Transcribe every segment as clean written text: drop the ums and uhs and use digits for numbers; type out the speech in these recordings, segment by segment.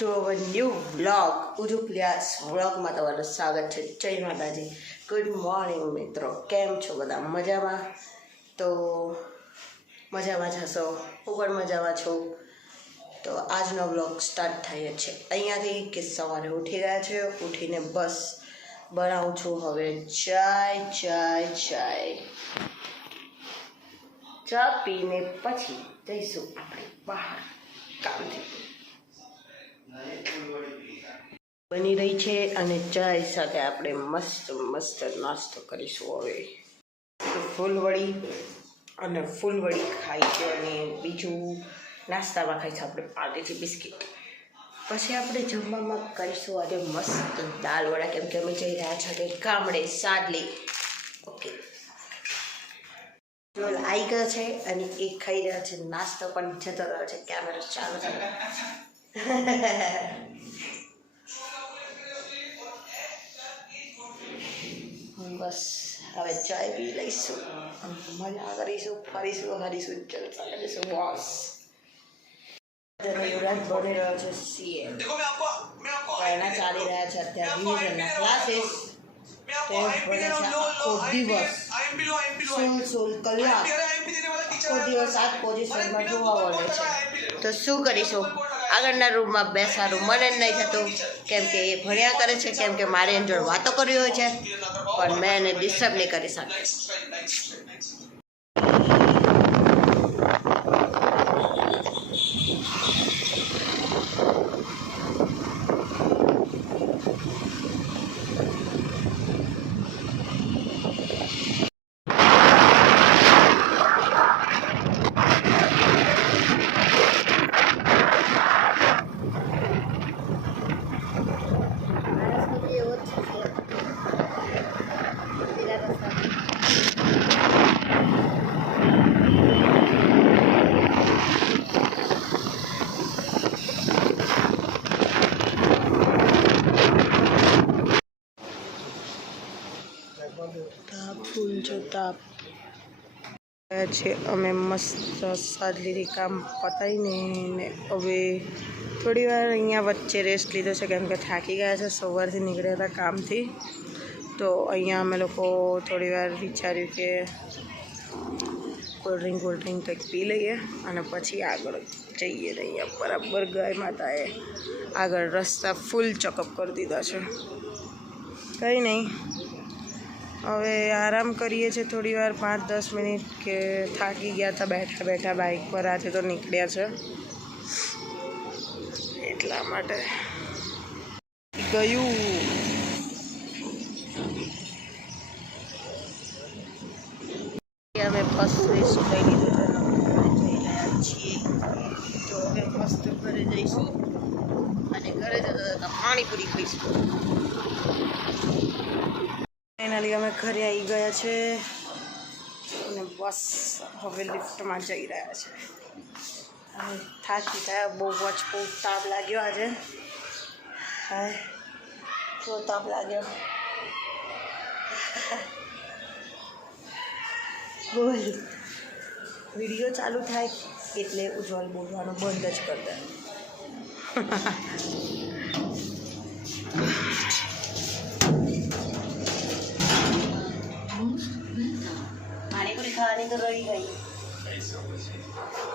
to our new vlog. ઉરુપ્યાસ વ્લોગમાં તમારું સ્વાગત છે. જય માતાજી. ગુડ મોર્નિંગ મિત્રો, કેમ છો બધા? મજામાં? તો મજામાં જશો, હું પણ મજામાં છું. તો આજનો વ્લોગ સ્ટાર્ટ થાય છે અહીંયાથી કે સવારે ઉઠી ગયા છે. ઉઠીને બસ બનાવું છું હવે ચા પીને પછી જઈશું આપણે બહાર કામથી. બની રહી છે અને ચાય સાથે આપણે મસ્ત મસ્ત નાસ્તો કરીશું. હવે ફૂલવડી અને ફૂલવડી ખાઈ છે અને બીજું નાસ્તામાં ખાઈશું આપણે પાર્લેજી બિસ્કિટ. પછી આપણે જમવામાં કરીશું આજે મસ્ત દાળ વડા, કેમ કે અમે જઈ રહ્યા છીએ ગામડે સાડલી. ઓકે, આવી ગયો છે અને એ ખાઈ રહ્યા છે. નાસ્તો પણ જતો રહ્યો છે, કેમેરો ચાલુ છે. બસ હવે ચાય પી લઈશું, મજા કરીશું, ફરીશું, હરીશું, જલસા કરીશું. બોસ યુવરાજ ભણી રહ્યો છે સીએ, એના ચાલી રહ્યા છે અત્યારે રિવિઝનના ક્લાસીસ. તે ભણે છે આખો દિવસ 16 કલાક, આખો દિવસ આ પોઝિશનમાં જોવા મળે છે. તો શું કરીશું, આગળના રૂમમાં બેસવાનું મને જ નહીં થતું, કેમ કે એ ભણ્યા કરે છે, કેમ કે મારે એની જોડે વાતો કરવી હોય છે, પણ મેં એને ડિસ્ટર્બ નહીં કરી શકતી. ફૂલ જોતા છે અમે મસ્ત સાદલીથી કામ પતાવીને ને હવે થોડી વાર અહીંયા વચ્ચે રેસ્ટ લીધો છે, કેમ કે થાકી ગયા છે. સવારથી નીકળ્યા હતા કામથી, તો અહીંયા અમે લોકો થોડી વાર વિચાર્યું કે કોલ્ડ ડ્રિંક કંઈક પી લઈએ અને પછી આગળ જઈએ. અહીંયા બરાબર ગાય માતાએ આગળ રસ્તા ફૂલ ચકઅપ કરી દીધા છે. કંઈ નહીં, હવે આરામ કરીએ છીએ થોડી વાર, 5-10 મિનિટ, કે થાકી ગયા હતા બેઠા બેઠા બાઇક પર. આજે તો નીકળ્યા છે એટલા માટે. ગયું અમે ફર્સ્ટ રેસ્ટ લઈ લીધું છે, જઈ રહ્યા છીએ. તો હવે મસ્ત ઘરે જઈશું અને ઘરે જતા પાણીપુરી ખાઈશું. ફાઇનલી અમે ઘરે આવી ગયા છે અને બસ હવે લિફ્ટમાં જઈ રહ્યા છે. થાકી ગયા, બહુ તાપ લાગ્યો આજે. હા, બહુ તાપ લાગ્યો. બોલ, વિડીયો ચાલુ થાય એટલે ઉજ્જવલ બોલવાનું બંધ જ કરી દે. પાણીપુરી ખાવાની તો રહી ગઈ,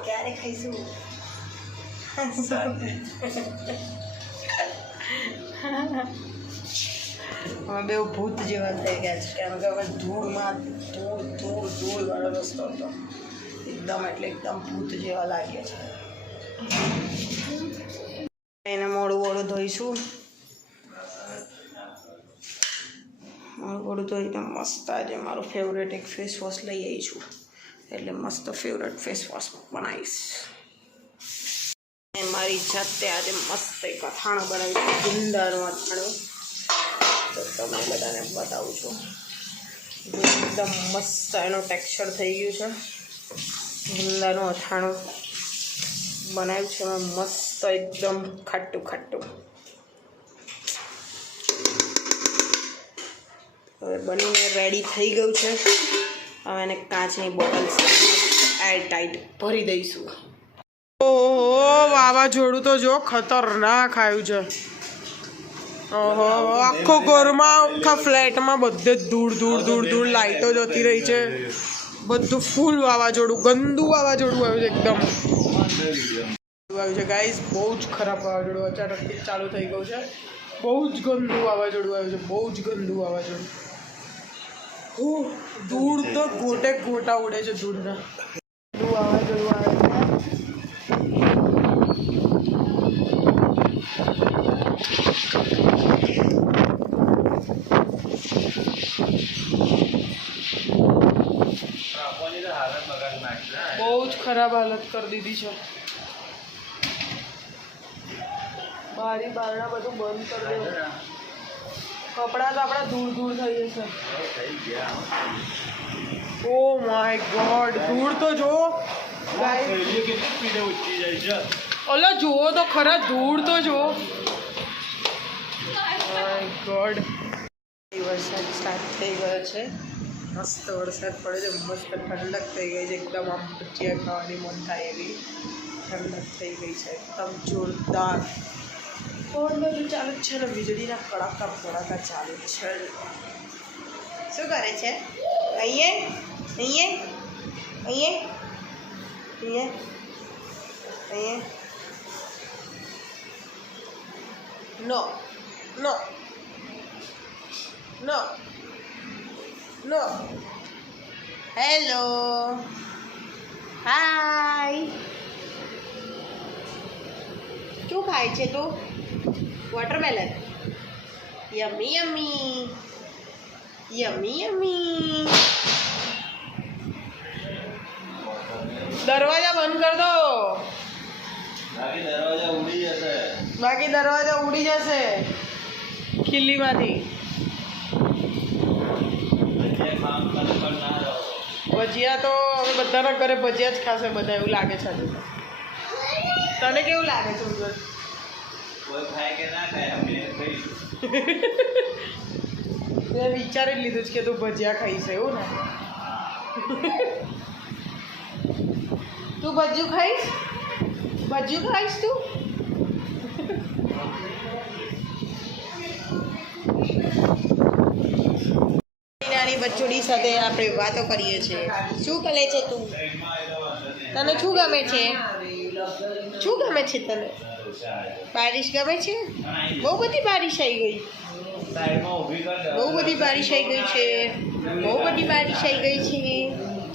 ક્યારે ખાઈશું? અમે બે ભૂત જેવા થઈ ગયા છે, કેમ કે હવે ધૂળમાં ધૂળવાળો રસ્તો હતો એકદમ, એટલે એકદમ ભૂત જેવા લાગે છે. એને મોડું ધોઈશું, મોડું ધોઈને મસ્ત આજે મારું ફેવરેટ એક ફેસ વોશ લઈ આવી છું, એટલે મસ્ત ફેવરેટ ફેસ વોશ બનાવીશ. મારી જાતે આજે મસ્ત એક અથાણું બનાવ્યું, ગુંદાનું અથાણું. તો તમને બધાને બતાવું છું. એકદમ મસ્ત એનું ટેક્સચર થઈ ગયું છે. ગુંદાનું અથાણું બનાવ્યું છે એમાં મસ્ત એકદમ ખાટું ખાટું. હવે બનીને રેડી થઈ ગયું છે. હવે એને કાચની બોટલ એર ટાઈટ ભરી દઈશું. ઓહો વાવાઝોડું તો જો ખતરનાક આવ્યું છે. ઓહો આખો ઘરમાં આખા ફ્લેટમાં બધે જ ધૂળ લાઈટો જતી રહી છે. બધું ફૂલ વાવાઝોડું ગંદુ વાવાઝોડું આવ્યું છે એકદમ આવ્યું છે ગાઈઝ. બહુ જ ખરાબ વાવાઝોડું અચાનકથી ચાલુ થઈ ગયું છે. બહુ જ ગંદુ વાવાઝોડું આવ્યું છે. બહુ જ ગંદુ વાવાઝોડું. ધૂળ તો ગોટે ગોટા ઉડે છે ધૂળના. વાવાઝોડું આવે છે. બહુ જ ખરાબ હાલત કરી દીધી છે. બારી બારણા બધું બંધ કરી દે. કપડાં તો આપણા ધૂળ થઈ જશે. ઓ માય ગોડ ધૂળ તો જો. ઓલો જુઓ તો ખરા ધૂળ તો જો. My God. વરસાદ સ્ટાર્ટ થઈ ગયો છે. મસ્ત વરસાદ પડે છે. મસ્ત ઠંડક થઈ ગઈ છે એકદમ. આમ ભજીયા ખાવાની મન થાય એવી ઠંડક થઈ ગઈ છે એકદમ જોરદાર. પવન બધું ચાલુ જ છે ને વીજળીના કડાકા ભડાકા ચાલુ જ છે. શું કરે છે અહીંયા નો નો નો નો. Hello hi. શું ખાય છે તું? Watermelon. Yummy yummy yummy yummy. દરવાજા બંધ કર દો. બાકી દરવાજા ઉડી જશે ખીલીમાંથી. ભજીયા તો હવે બધાના ઘરે ભજીયા જ ખાશે બધા એવું લાગે છે. તને કેવું લાગે છે? મેં વિચારી લીધું છે કે તું ભજીયા ખાઈશ એવું ને. તું ભજીયું ખાઈશ તું? નાની બચ્ચોડી સાથે આપણે વાતો કરીએ છીએ. શું કરે છે તું? તને શું ગમે છે? શું ગમે છે તને? બારિશ ગમે છે? બહુ બધી બારિશ આવી ગઈ. બહુ બધી બારિશ આવી ગઈ છે. બહુ બધી બારિશ આવી ગઈ છે.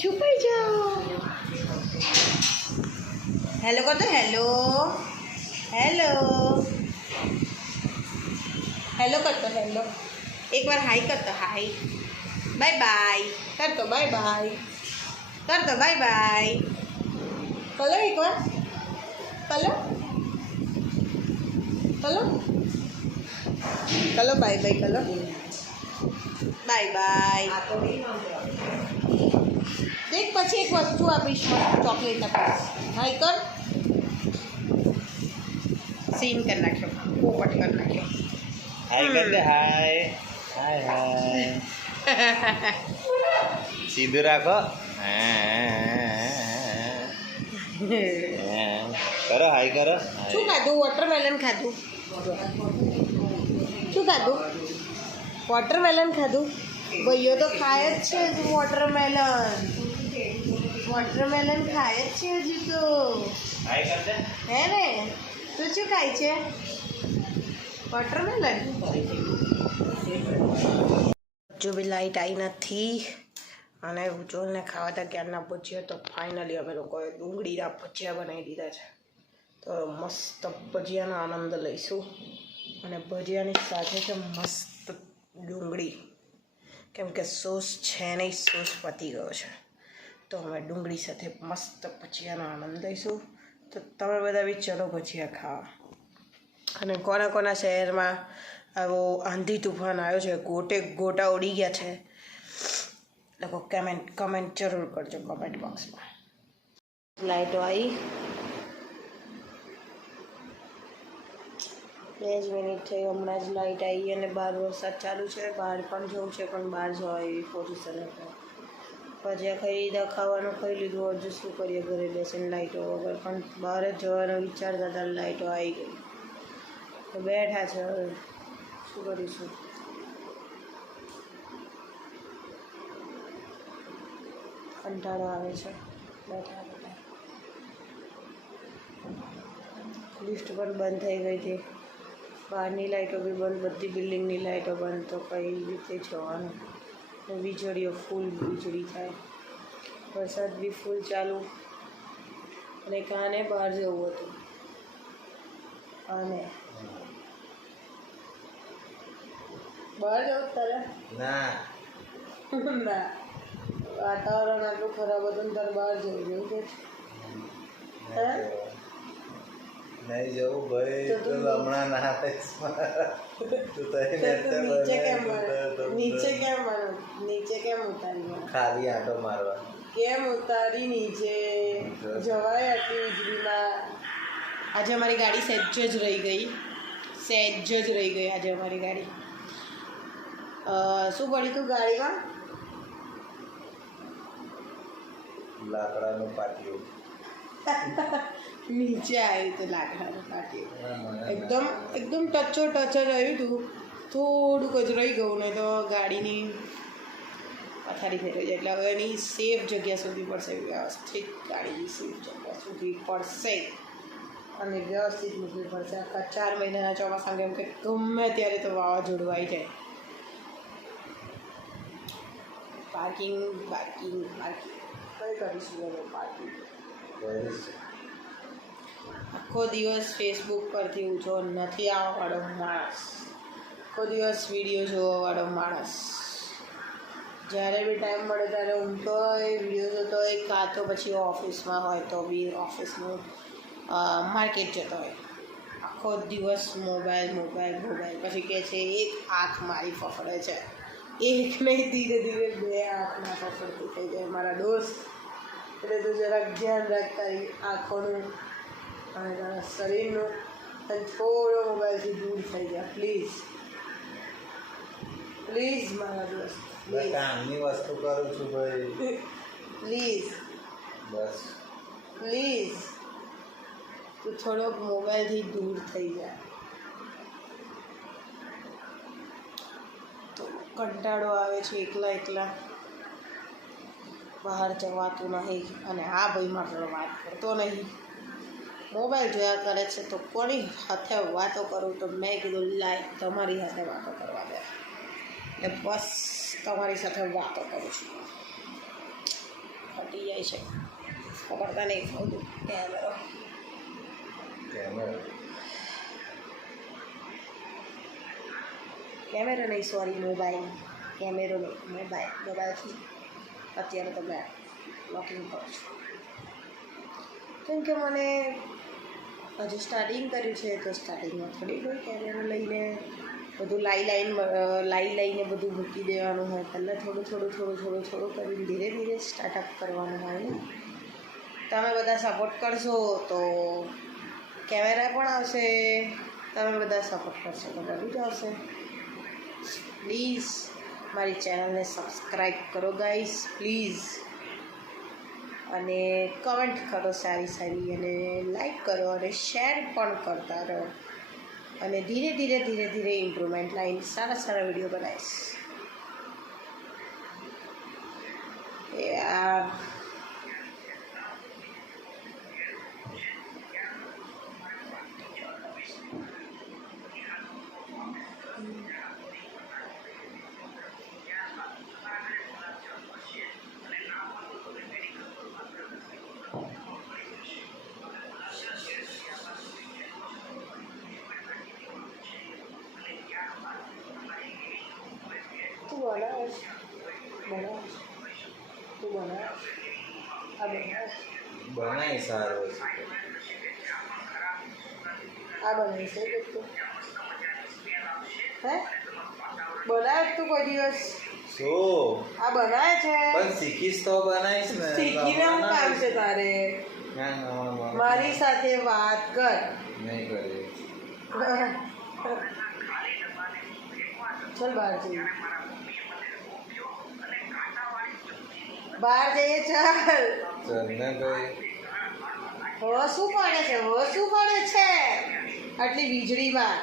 છુપાઈ જાઓ. હેલો કર દો. હેલો હેલો હેલો કરતો. હેલો એકવાર હાય કરતો. હાય બાય બાય કરતો. બાય બાય કરતો. બાય બાય કલો એકવાર કલો કલો કલો બાય બાય કલો બાય બાય. દેખ પછી એક વસ્તુ આપીશ ચોકલેટ આપીશ. હાય કર. સીન કરી નાખ્યો. પોપટ કરી નાખ્યો. હાય કર દે. હાય હાય હાય. સીધું રાખો. કરો હાય કરો. શું ખાધું? વોટરમેલન ખાધું. શું ખાધું? વોટરમેલન ખાધું. ભાઈઓ તો ખાય જ છે વોટરમેલન. વોટરમેલન ખાય જ છે હજી તો. હાય કર દે. હે ને તું શું ખાય છે? વોટરમેલન. જો બી લાઈટ આવી નથી અને ઉજ્જવલને ખાવા હતા ક્યારના ભજીયા. તો ફાઇનલી અમે લોકોએ ડુંગળીના ભજીયા બનાવી દીધા છે. તો મસ્ત ભજીયાનો આનંદ લઈશું. અને ભજીયાની સાથે છે મસ્ત ડુંગળી. કેમ કે સોસ છે નહીં, સોસ પતી ગયો છે. તો અમે ડુંગળી સાથે મસ્ત ભજીયાનો આનંદ લઈશું. તો તમે બધા બી ચલો ભજીયા ખાવા. અને કોના કોના શહેરમાં આવો આંધી તુફાન આવ્યો છે, ગોટે ગોટા ઉડી ગયા છે, લોકો કમેન્ટ જરૂર કરજો કમેન્ટ બોક્સમાં. લાઈટો આવી 2 જ મિનિટ થઈ હમણાં જ લાઈટ આવી અને બહાર વરસાદ ચાલુ છે. બહાર પણ જવું છે પણ બહાર જવા એવી પોઝિશન નથી. ભજીયા ખાઈ ખાવાનું ખાઈ લીધું. હજુ શું કરીએ ઘરે બેસીને લાઇટો વગર, પણ બહાર જ જવાનો વિચારતા હતા, લાઇટો આવી ગઈ તો બેઠા છે. હવે શું કરીશું? કંટાળો આવે છે બેઠા બેઠા. લિફ્ટ પણ બંધ થઈ ગઈ હતી, બહારની લાઇટો બી બંધ, બધી બિલ્ડિંગની લાઇટો બંધ. તો કઈ રીતે જવાનું? વીજળીઓ ફૂલ વીજળી થાય, વરસાદ બી ફૂલ ચાલુ, અને કાને બહાર જવું હતું. અને બહાર જવું તારે? ના ના, વાતાવરણ આટલું ખરાબ હતું ને તારે બહાર જવું જેવું કે નહીં જવું ભાઈ. તો હમણાં ના નીચે કેમ ઉતારી? ખાલી આંટો મારવા કેમ ઉતારી નીચે જવાય આટલી વીજળીમાં? આજે અમારી ગાડી સહેજ જ રહી ગઈ આજે અમારી ગાડી. શું પડ્યું તું ગાડીમાં? લાકડાનું પાટિયું નીચે આવ્યું હતું, લાકડાનું પાટિયું. એકદમ ટચો ટચ જ આવ્યું હતું. થોડુંક જ રહી ગયું ને તો ગાડીની પથારી ફેરવી જાય. એટલે હવે એની સેફ જગ્યા સુધી પડશે, વ્યવસ્થિત ગાડીની સેફ જગ્યા સુધી પડશે અને વ્યવસ્થિત મૂકવી પડશે. આખા 4 મહિનાના ચોમાસા કેમ કે ગમે ત્યારે તો વાવાઝોડું આવી જાય. પાર્કિંગ કઈ કરીશું હવે? પાર્કિંગ આખો દિવસ ફેસબુક પરથી ઊંચો નથી આવવાવાળો માણસ, આખો દિવસ વિડીયો જોવાવાળો માણસ. જ્યારે બી ટાઈમ મળે ત્યારે ઊંઘતો હોય, વિડીયો જોતો હોય, કાં તો પછી ઓફિસમાં હોય તો બી ઓફિસનું માર્કેટ જતો હોય. આખો દિવસ મોબાઈલ. પછી કહે છે એક આંખ મારી ફફડે છે. એક નહીં, ધીરે ધીરે 2 આંખના ફફડતી થઈ જાય મારા દોસ્ત. એટલે તું જરાક ધ્યાન રાખ તારી આંખોનું અને તારા શરીરનું, અને થોડો મોબાઈલથી દૂર થઈ જા પ્લીઝ મારા દોસ્ત. કામની વસ્તુ કરું છું ભાઈ. પ્લીઝ તું થોડોક મોબાઈલથી દૂર થઈ જા. તો કંટાળો આવે છે એકલા બહાર જવાતું નહીં. અને આ ભાઈ માત્ર વાત કરતો નહીં, મોબાઈલ જોયા કરે છે. તો કોની સાથે વાતો કરું? તો મેં કીધું લાય તમારી સાથે વાતો કરવા દે, એટલે બસ તમારી સાથે વાતો કરું છું. ફટી જાય છે, પકડતા નહીં બધું. કેમેરો નહીં, સોરી મોબાઈલ. કેમેરો નહીં, મોબાઈલથી અત્યારે તો મેં વોકિંગ કરું છું. કેમ કે મને હજુ સ્ટાર્ટિંગ કર્યું છે, તો સ્ટાર્ટિંગમાં થોડી કોઈ કેમેરો લઈને બધું લઈને બધું મૂકી દેવાનું હોય. પહેલાં થોડું કરીને ધીરે ધીરે સ્ટાર્ટઅપ કરવાનું હોય ને. તમે બધા સપોર્ટ કરશો તો કેમેરા પણ આવશે, તમે બધા સપોર્ટ કરશો તો બધું જ આવશે. પ્લીઝ મારી ચેનલને સબસ્ક્રાઈબ કરો ગાઈસ, પ્લીઝ. અને કમેન્ટ કરો સારી, અને લાઈક કરો, અને શેર પણ કરતા રહો. અને ધીરે ધીરે ઇમ્પ્રુવમેન્ટ લાઈન સારા વિડીયો બનાવીશ. યાર બનાવી સારું આ બનાવીશ તું? હે બનાવે તું કોઈ દિવસ? શું આ બનાવે છે? પણ શીખીશ તો બનાવીશ ને. શીખીને શું કામ છે તારે? મારી સાથે વાત કર. નહીં કરી. ચલ બહાર જઈએ. બહાર જઈએ ચાલ. ચલને કઈ હો શું પડે છે, હો શું પડે છે આટલી વીજળીમાં?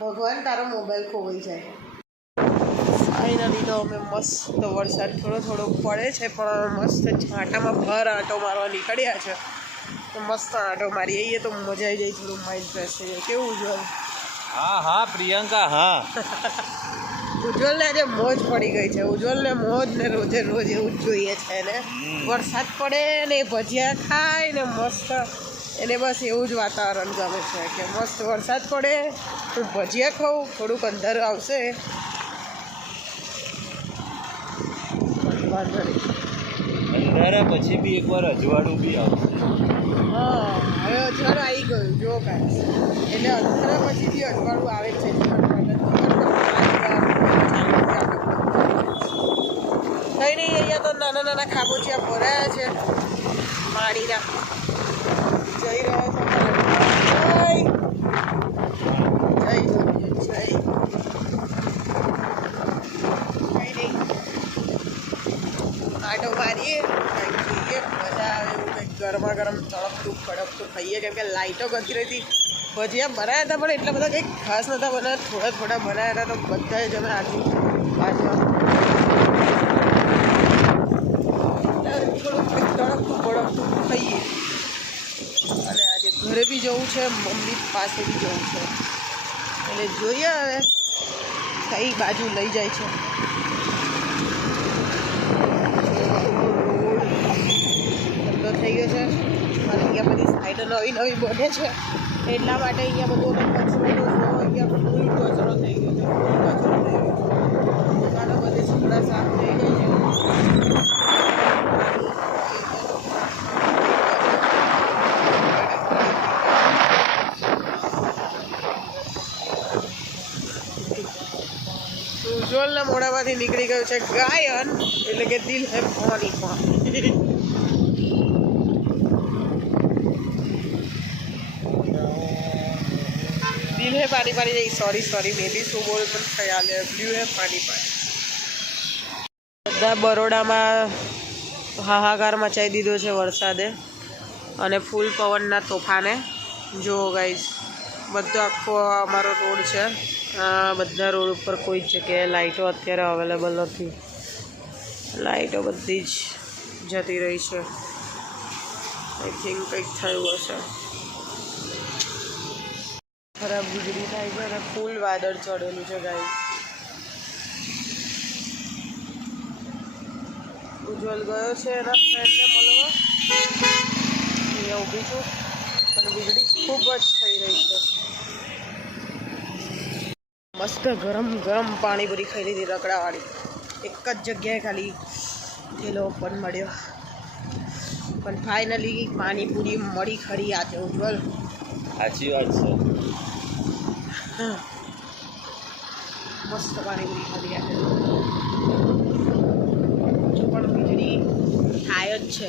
ભગવાન તારો મોબાઈલ ખોવાઈ જાય. ફાઇનલી તો અમે મસ્ત વરસાદ થોડો થોડો પડે છે પણ મસ્ત છાંટામાં ભર આંટો મારવા નીકળ્યા છે. તો મસ્ત આંટો મારી આવીએ તો મજા આવી જાય, થોડું માઇન્ડ ફ્રેશ થઈ જાય. કેવું ઉજ્જવલ? હા હા પ્રિયંકા હા. ઉજ્જવલને આજે મોજ પડી ગઈ છે. ઉજ્જવલને મોજ ને રોજે રોજ એવું જ જોઈએ છે ને. વરસાદ પડે ને ભજીયા ખાય ને મસ્ત, એને બસ એવું જ વાતાવરણ ગમે છે કે મસ્ત વરસાદ પડે હું ભજીયા ખાઉં, થોડુંક અંધારું આવશે વાંધો નહીં. અંધારા પછી બી એકવાર અજવાળું બી આવશે. હા હવે અજવાળું આવી ગયું જો કાંઈ, એટલે અંધારા પછી બી અજવાળું આવે જ છે. કંઈ નહીં, અહીંયા તો નાના નાના ખાબોચિયા ભરાયા છે પાણીના, જઈ રહ્યા છે આટો મારીએ, કંઈક જોઈએ, મજા આવે એવું કંઈક ગરમા ગરમ તળપતું ખડકતું ખાઈએ. કેમ કે લાઇટો ગતી રહી હતી. ભજીયા બનાવ્યા હતા પણ એટલા બધા કંઈક ખાસ નહોતા બનાવ્યા, થોડા થોડા બનાવ્યા હતા. તો બધા જ અમે આજુબાજુ થોડુંક કંઈક તળપતું ભડકતું ખાઈએ. અને આજે ઘરે બી જવું છે, મમ્મી પાસે બી જવું છે, એટલે જોઈએ હવે કઈ બાજુ લઈ જાય છે. થઈ ગયો છે અને અહીંયા બધી સાઈડો નવી નવી બને છે એટલા માટે અહીંયા બધું કચરો અહીંયા ફૂલ કચરો થઈ ગયો છે, ફૂલ કચરો થઈ ગયો છે. દુકાનો બધી સુંદર સાફ થઈ ગઈ છે. ઉજ્જવલના મોઢામાંથી નીકળી ગયું છે ગાયન, એટલે કે દિલ હે પાણી પાણી. दिल है पानी पानी नहीं, सॉरी मे बी શું બોલ પણ ખ્યાલ હે બ્લુ હે પાણી પાણી. બધા બરોડામાં હાહાકાર મચાવી દીધો છે વરસાદે અને ફૂલ પવનના તોફાને. જો ગાઈઝ બધો આખો અમારો રોડ છે, બધા રોડ ઉપર કોઈ જ જગ્યાએ લાઇટો અત્યારે અવેલેબલ નથી. લાઇટો બધી જ જતી રહી છે. આઈ થિંક કંઈક થયું હશે, ખરાબ વીજળી થાય છે અને ફૂલ વાદળ ચડેલું છે ગાઈસ. ઉજ્જવલ ગયો છે એના ફ્રેન્ડને મળવા, અહીંયા ઊભી છું અને વીજળી ખૂબ જ થઈ રહી છે. મસ્ત ગરમ ગરમ પાણીપુરી ખાઈ લીધી રગડાવાળી. એક જ જગ્યાએ ખાલી થેલો પણ મળ્યો, પણ ફાઇનલી પાણીપુરી મળી ખરી આજે ઉજ્જવલ. સાચી વાત છે. મસ્ત પાણીપુરી ખાધી આજે. હજુ પણ વીજળી થાય જ છે,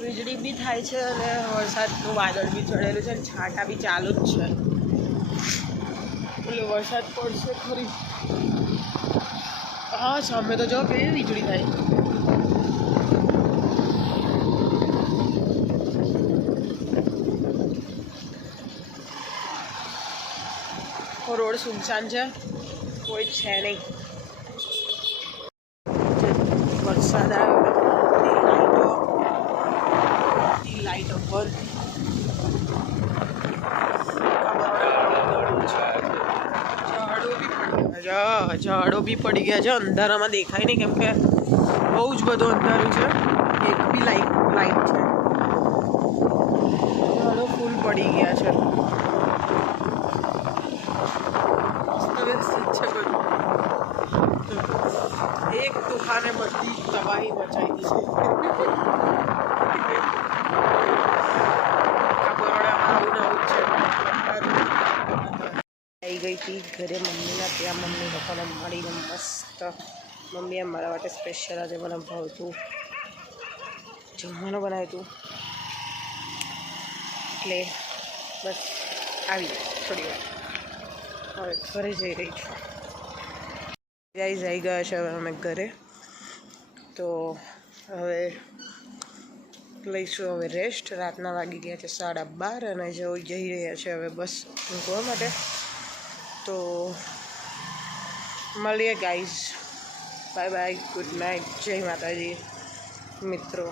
વીજળી બી થાય છે અને વરસાદનું વાદળ બી ચડેલું છે અને છાંટા બી ચાલુ જ છે. એટલે વરસાદ પડશે ખરી. હા સામે તો જો કેવી વીજળી થાય. રોડ સુનસાન છે, કોઈ છે નહીં. વરસાદ આવ્યો, લાઈટો બંધ. ઝાડો બી પડી ગયા છે, અંધારામાં દેખાય નહીં કેમ કે બહુ જ બધું અંધારું છે. એક બી લાઈટ છે, ઝાડો ફૂલ પડી ગયા છે. એક તોફાને બધી તબાહી મચાવી દીધી. આવી ગઈ હતી ઘરે મમ્મીના ત્યાં. મમ્મી લોકોને મળીને મસ્ત મમ્મીએ મારા માટે સ્પેશિયલ આજે મને ભાવતું જમવાનું બનાવ્યું હતું. એટલે બસ આવી થોડી વાર હવે ઘરે જઈ રહી છું. ગાઈઝ આવી ગયા છે હવે અમે ઘરે, તો હવે લઈશું હવે રેસ્ટ. રાતના વાગી ગયા છે 12:30 અને જઈ રહ્યા છે હવે બસ મૂકવા માટે. તો મળીએ guys, bye bye, good night, જય માતાજી મિત્રો.